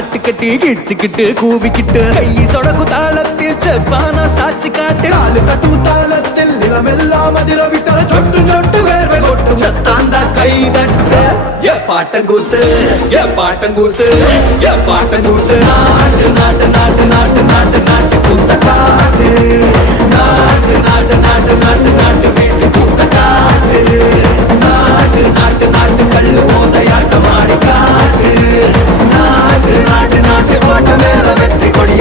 காட்டுக்கட்டி கிச்சுக்கிட்டு கூவிக்கிட்டு கை சொடக்கு தாளத்தில் செப்பானா சாட்சி காட்டு காலு கட்டும் தாளத்தில் நிலமெல்லாம் அதிர விட்ட சொட்டு சொட்டு வேர்வை கொட்டும் சத்தாந்தா கை தட்டு ஏ பாட்டங்கூத்து ஏ பாட்டங்கூத்து ஏ பாட்டங்கூத்து நாட்டு நாட்டு நாட்டு